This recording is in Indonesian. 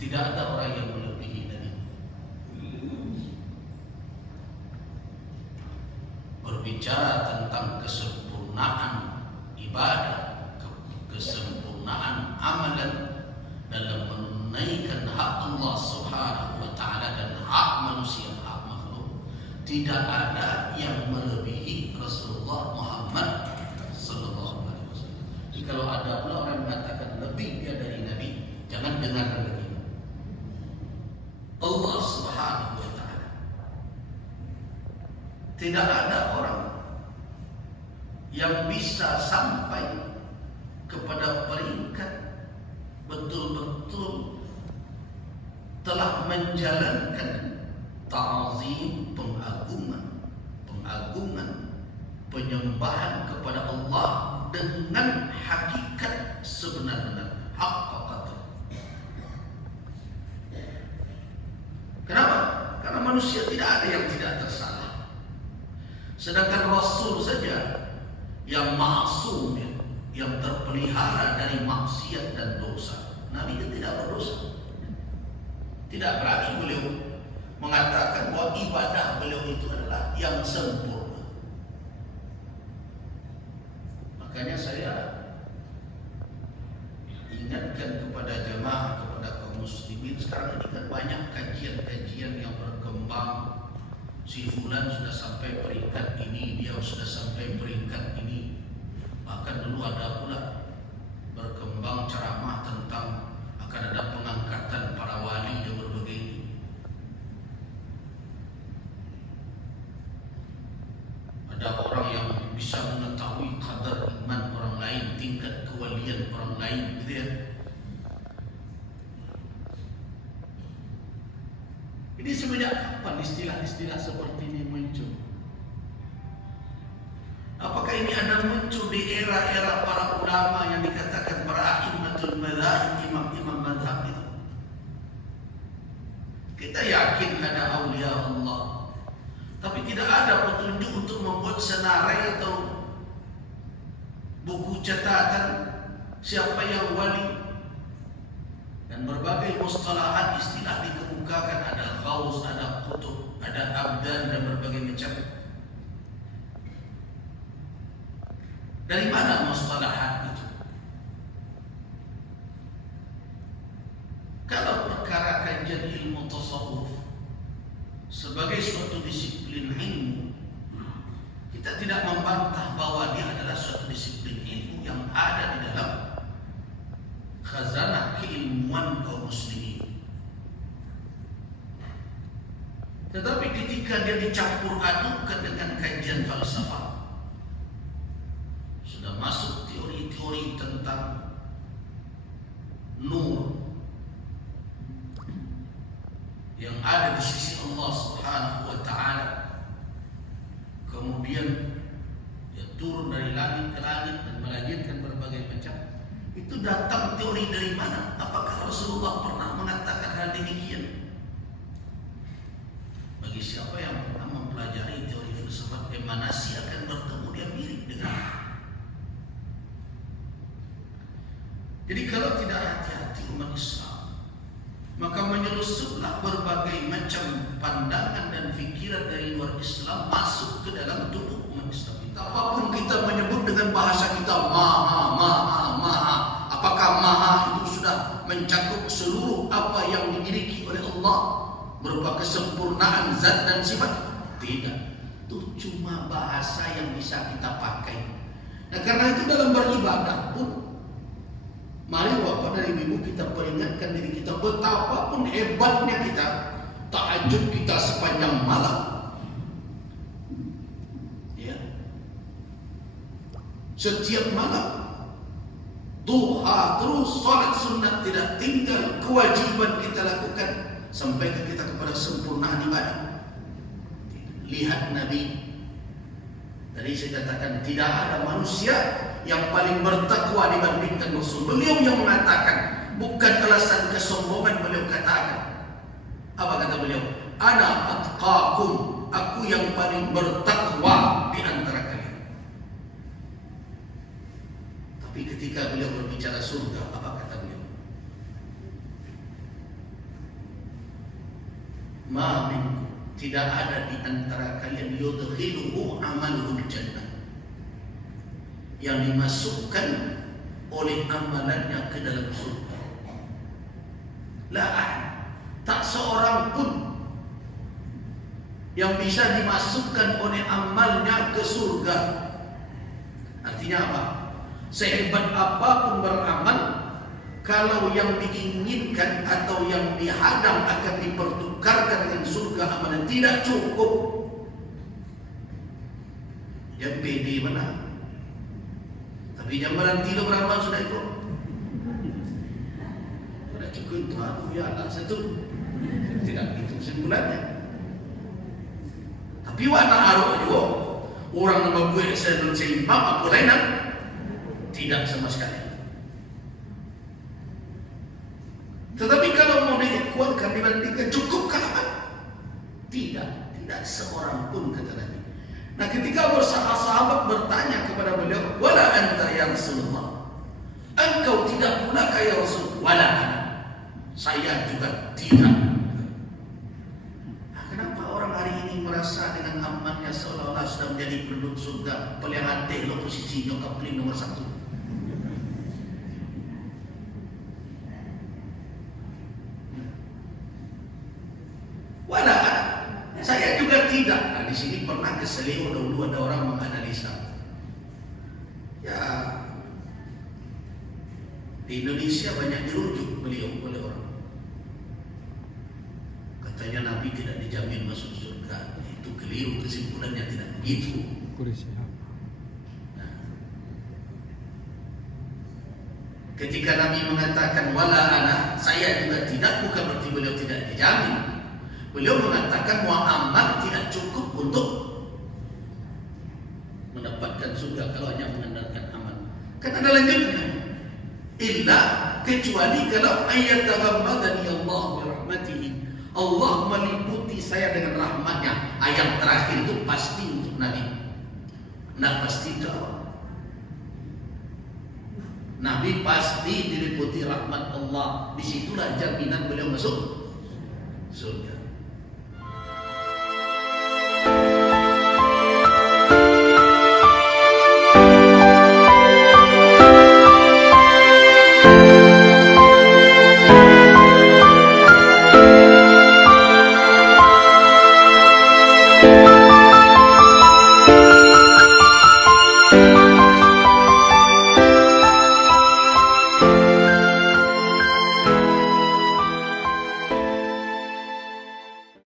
Tidak ada orang yang melebihi Nabi. Berbicara tentang kesempurnaan ibadah, kesempurnaan amalan dalam menunaikan hak Allah Subhanahu wa taala dan hak manusia, hak makhluk, tidak ada yang melebihi Rasulullah Muhammad sallallahu alaihi wasallam. Jadi kalau ada pula orang mengatakan lebih dia dari Nabi, jangan dengarkan lagi. Allah Subhanahu wa taala, tidak ada orang yang bisa sampai kepada peringkat betul-betul telah menjalankan ta'zim, pengagungan, penyembahan kepada Allah dengan hakikat sebenar-benar, haqqaqatan. Kenapa? Karena manusia tidak ada yang tidak tersalah. Sedangkan Rasul saja yang ma'sum, yang terpelihara dari maksiat dan dosa. Nabi itu tidak berdosa. Tidak berani beliau mengatakan bahwa ibadah beliau itu adalah yang sempurna. Makanya saya ingatkan kepada jemaah, kepada kaum muslimin, sekarang ini kan banyak kajian-kajian yang berkembang. Si fulan sudah sampai peringkat ini, dia sudah sampai peringkat ini. Bahkan dulu ada pula berkembang ceramah tentang akan ada pengangkatan para wali dan berbagai. Ada orang yang bisa mengetahui kadar iman orang lain, tingkat kewalian orang lain, gitu ya. Ini semenjak kapan istilah-istilah seperti ini muncul? Apakah ini ada muncul di era-era para ulama yang dikatakan para a'immatul madzhab, imam-imam mazhab itu? Kita yakin ada aulia Allah, tapi tidak ada petunjuk untuk membuat senarai atau buku catatan siapa yang wali. Dan berbagai mustalahat istilah dikemukakan, ada ghaus, ada qutub, ada abdan, dan berbagai macam. Dari mana mustalahat itu? Kalau perkara kajian ilmu tasawuf sebagai suatu disiplin ilmu, kita tidak membantah bahwa dia adalah suatu disiplin ilmu yang ada di dalam khazanah keilmuan kaum muslimin. Tetapi ketika dia dicampur adukkan dengan kajian falsafah, sudah masuk teori-teori tentang nur yang ada di sisi Allah Subhanahu wa taala, kemudian dia turun dari langit ke langit dan melahirkan berbagai macam. Itu datang teori dari mana? Apakah Rasulullah pernah mengatakan hal demikian? Bagi siapa yang pernah mempelajari teori filsafat emanasi akan bertemu dia mirip dengan. Jadi kalau tidak hati-hati umat Islam, maka menyelusuplah berbagai macam pandangan dan fikiran dari luar Islam masuk ke dalam tubuh umat Islam kita. Apapun kita menyebut dengan bahasa kita maha, apakah maha itu sudah mencakup seluruh apa yang dimiliki oleh Allah berupa kesempurnaan zat dan sifat? Tidak. Itu cuma bahasa yang bisa kita pakai. Nah, karena itu dalam beribadah pun, mari Bapak dan Ibu kita peringatkan diri kita, betapapun hebatnya kita, tahajud kita sepanjang malam, ya, setiap malam, duha terus, salat sunat tidak tinggal, kewajiban kita lakukan sampai kita kepada sempurnaan ibadah. Lihat Nabi, tadi saya katakan tidak ada manusia yang paling bertakwa dibandingkan Rasul. Beliau yang mengatakan, bukan alasan kesombongan, beliau katakan. Apa kata beliau? Ana atqakum, aku yang paling bertakwa di antara kalian. Tapi ketika beliau berbicara surga, apa kata beliau? ma minkum, tidak ada di antara kalian yudkhiluhu amaluhul jannah, yang dimasukkan oleh amalannya ke dalam surga. La ahad, tak seorang pun yang bisa dimasukkan oleh amalnya ke surga. Artinya apa? Sehebat apapun beramal, kalau yang diinginkan atau yang dihadang akan dipertukarkan dengan surga amalan tidak cukup. Yang pede menang, tapi jambaran tidak beramal sudah itu. Sudah cukup itu, ya Allah satu. Tidak itu kesimpulannya. Tapi wana arwah juga orang nama gue saya dan saya imam apa lain tidak sama sekali. Tetapi kalau mau dikuatkan dibandingkan cukupkah? Tidak, tidak seorang pun kata Nabi. Nah, ketika sahabat bertanya kepada beliau, wala anta ya Rasulullah, engkau tidak pula ya Rasul? Wala ana, saya juga tidak. Nah, kenapa orang hari ini merasa dengan amannya seolah-olah sudah menjadi penduduk surga, pelihan teh lo posisi nyokap paling nomor 1? Wala ana, saya juga tidak. Nah, di sini pernah keselio dulu ada orang menganalisa. Ya, di Indonesia banyak dirujuk beliau oleh orang. Katanya Nabi tidak dijamin masuk surga. Itu keliru, kesimpulannya tidak begitu. Nah, ketika Nabi mengatakan wala ana, saya juga tidak, bukan berarti beliau tidak dijamin. Beliau mengatakan Muhammad tidak cukup untuk mendapatkan surga kalau hanya mengandalkan amal. Kan ada lanjutnya. Illa, kecuali kalau ayat taghammadani Allah bi rahmatihi, Allah meliputi saya dengan rahmatnya. Ayat terakhir itu pasti untuk Nabi. Nah, pasti jawab. Nabi pasti diliputi rahmat Allah. Disitulah jaminan beliau masuk surga.